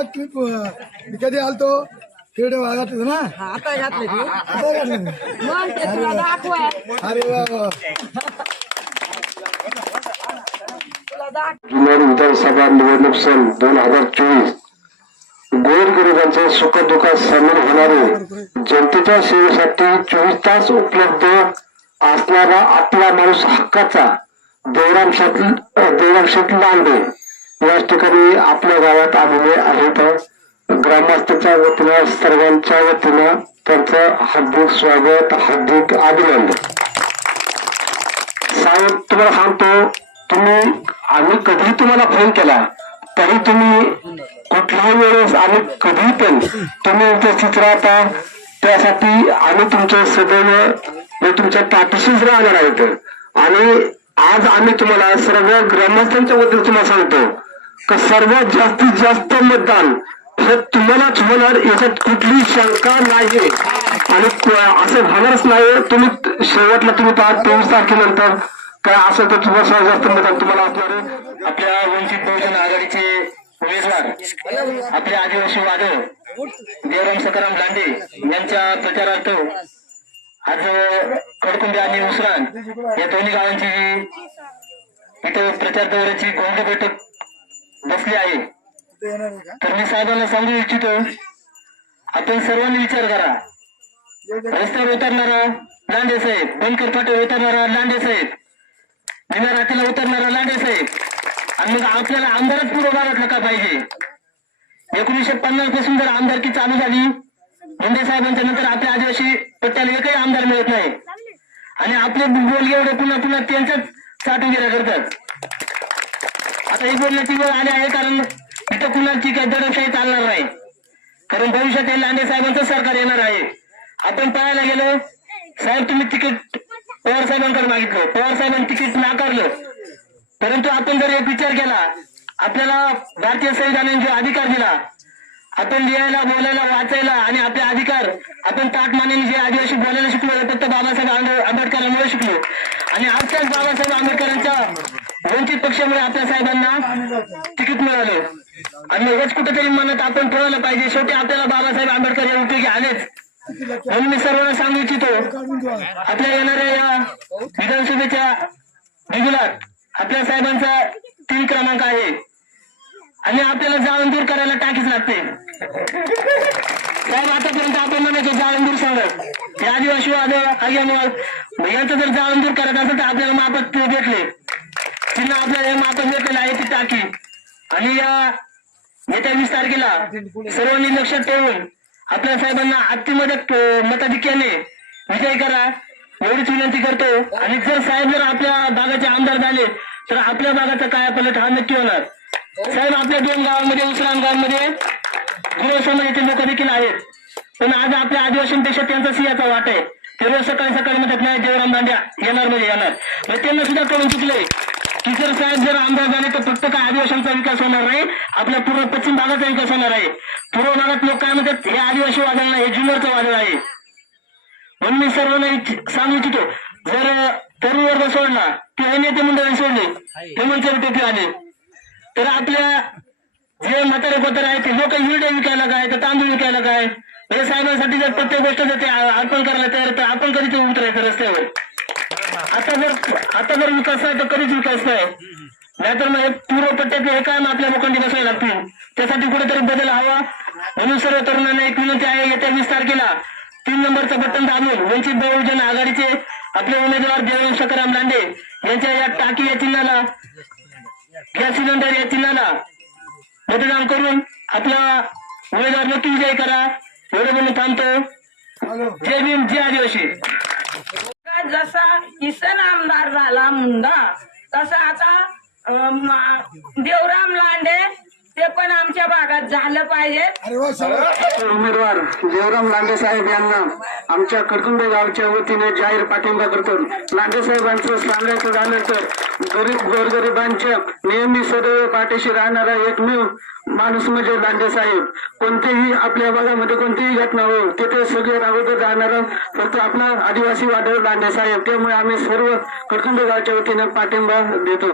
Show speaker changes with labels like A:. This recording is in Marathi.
A: मग तू मी कधी आलतो. तिकडे वाजत होतो ना.
B: आता घातले तू.
A: आता घातलं मी.
B: मग ते तुला दाखवाय.
A: अरे वा वा.
B: तुला दाख
C: जुन्नर विधानसभा निवडणूक सन दोन हजार चोवीस. गोरगरिबांच्या सुखदुःखात सामील होणारे जनतेच्या सेवेसाठी चोवीस तास उपलब्ध असणारा आपला माणूस हक्काचा देवराम शेट देवराम शेट लांडे. याच ठिकाणी आपल्या गावात आलेले आहेत. ग्रामस्थांच्या वतीनं सर्वांच्या वतीनं त्यांचं हार्दिक स्वागत हार्दिक अभिनंदन. साहेब तुम्हाला सांगतो तुम्ही आम्ही कधीही तुम्हाला फोन केला तरी तुम्ही कुठल्याही वेळेस आम्ही कधीही पण तुम्ही उपस्थित राहता त्यासाठी आम्ही तुमच्या सदैव म्हणजे तुमच्या पाठीशीच राहणार आहेत. आणि आज आम्ही तुम्हाला सर्व ग्रामस्थांच्या वतीने तुम्हाला सांगतो का सर्वात जास्तीत जास्त मतदान हे तुम्हालाच होणार याच्यात कुठली शंका नाही. आणि असं होणारच नाही. तुम्ही शेवटला तुम्ही पाच तेवीस तारखेनंतर काय असेल तर तुम्हाला सर्वात जास्त मतदान तुम्हाला असणार
D: आपल्या वंचित बहुजन आघाडीचे उमेदवार आपले आदिवासी वादळ देवराम सकाराम लांडे यांच्या प्रचारार्थ आज कडकुंबे आणि उसरान या दोन्ही गावांची जी इथं प्रचार दौऱ्याची कोणती बैठक बसली आहे तर मी साहेबांना सांगू इच्छितो. आपण सर्वांनी विचार करा. रस्त्यावर उतरणारा लांडे साहेब बनकर फाटे उतरणारा लांडे साहेब निम्या रात्रीला उतरणारा लांडे साहेब. आणि मग आपल्याला आमदारच पूर्व भागातलं का पाहिजे? एकोणीसशे पन्नासपासून जर आमदारकी चालू झाली मुंडे साहेबांच्या नंतर आपल्या आदिवासी पट्ट्याला एकही आमदार मिळत नाही. आणि आपले बोल एवढे पुन्हा पुन्हा त्यांच्याच साठवगिऱ्या करतात. आता ही बोलण्याची वेळ आली आहे कारण इथं कुणाची काही दडपशाही चालणार नाही. कारण भविष्यात हे लांडे साहेबांचं सरकार येणार आहे. आपण पाहायला गेलो साहेब तुम्ही तिकीट पवार साहेबांकडे मागितलं. पवार साहेबांनी तिकीट नाकारलं. परंतु आपण जर एक विचार केला आपल्याला भारतीय संविधानाने जो अधिकार दिला आपण लिहायला बोलायला वाचायला आणि आपले अधिकार आपण ताट मानेने जे आदिवासी बोलायला शिकलो फक्त बाबासाहेब आंबेडकरांमुळे शिकलो. आणि आजच्याच बाबासाहेब आंबेडकरांच्या वंचित पक्षामुळे आपल्या साहेबांना तिकीट मिळालं. आणि मग कुठेतरी मनात आपण ठरवलं पाहिजे. शेवटी आपल्याला बाबासाहेब आंबेडकर या उपयोगी आलेच. म्हणून मी सर्वांना सांगू इच्छितो आपल्या येणाऱ्या या विधानसभेच्या रेग्युलर आपल्या साहेबांचा तीन क्रमांक आहे. आणि आपल्याला जाळून दूर करायला टाकीच लागते. साहेब आतापर्यंत आपण म्हणायचो जाळून दूर सांगत हे आदिवासी वाद आग्यामुळे यांचं जर जाळून दूर करत असेल तर आपल्याला मापत भेटले. तिनं आपल्याला हे आहे ती टाकी आणि या येत्या वीस तारखेला सर्वांनी लक्षात ठेवून आपल्या साहेबांना अतिमदत मताधिक्याने विजय करा. एवढीच विनंती करतो. आणि जर साहेब जर आपल्या भागाचे आमदार झाले तर आपल्या भागाचा काय पलट हा नक्की होणार. साहेब आपल्या दोन गावामध्ये उसराम गावामध्ये गुरु समाजाचे लोक देखील आहेत. पण आज आपल्या आदिवासींपेक्षा त्यांचा सिंहाचा वाट आहे. ते रोज सकाळी सकाळी म्हणतात नाही देवराम दांड्या येणार म्हणजे येणार. मग त्यांना सुद्धा कळून चुकले किशोर जर साहेब जर आमदार झाले तर फक्त काय आदिवासींचा विकास होणार नाही आपल्या पूर्व पश्चिम भागाचा विकास होणार आहे. पूर्व भागात लोक काय म्हणतात हे आदिवासी वादळ नाही हे जुन्नरचं वादळ आहे. म्हणून मी सर्वांना सांगू इच्छितो जर तरुण वर्ग सोडला किंवा नेते मंडळाने सोडले हेमंत टोपी आले. तर आपल्या जे म्हातारे कोतारे आहेत ते लोक हिरडे विकायला काय तर तांदूळ विकायला काय? हे साहेबांसाठी जर प्रत्येक गोष्ट जर ते अर्पण करायला तयार तर आपण कधी ते उतरायचं रस्त्यावर? आता जर आता जर विकास आहे तर कधीच विकास नाही. नाहीतर मग हे पूर्व पट्ट्यात हे काय आपल्या लोकांनी बसायला लागतील. त्यासाठी कुठेतरी बदल हवा. म्हणून सर्व तरुणांना एक विनंती आहे येत्या वीस तारखेला तीन नंबरचं बटन दाबून वंचित बहुजन आघाडीचे आपले उमेदवार देवराम सकाराम लांडे यांच्या या टाकी या चिन्हाला गॅस सिलेंडर या चिन्हाला मतदान करून आपला उमेदवार नक्की विजय करा. एवढं म्हणून थांबतो. जय भीम जय आदिवासी.
B: किसन आमदार झाला मुंडा. तसा आता देवरामला ते पण आमच्या भागात झालं पाहिजे.
A: अरे वा सगळं.
C: उमेदवार देवराम लांडे साहेब यांना आमच्या कडकुंबे गावच्या वतीने जाहीर पाठिंबा करतो. लांडे साहेबांचं सांगायचं झालं तर गरीब गोरगरिबांच्या नेहमी सदैव पाठीशी राहणारा एकमेव माणूस म्हणजे लांडे साहेब. कोणतेही आपल्या भागामध्ये कोणतीही घटना हो तिथे सगळे अगोदर राहणारा फक्त आपला आदिवासी वादळ लांडे साहेब. त्यामुळे आम्ही सर्व कडकुंबे गावच्या वतीने पाठिंबा देतो.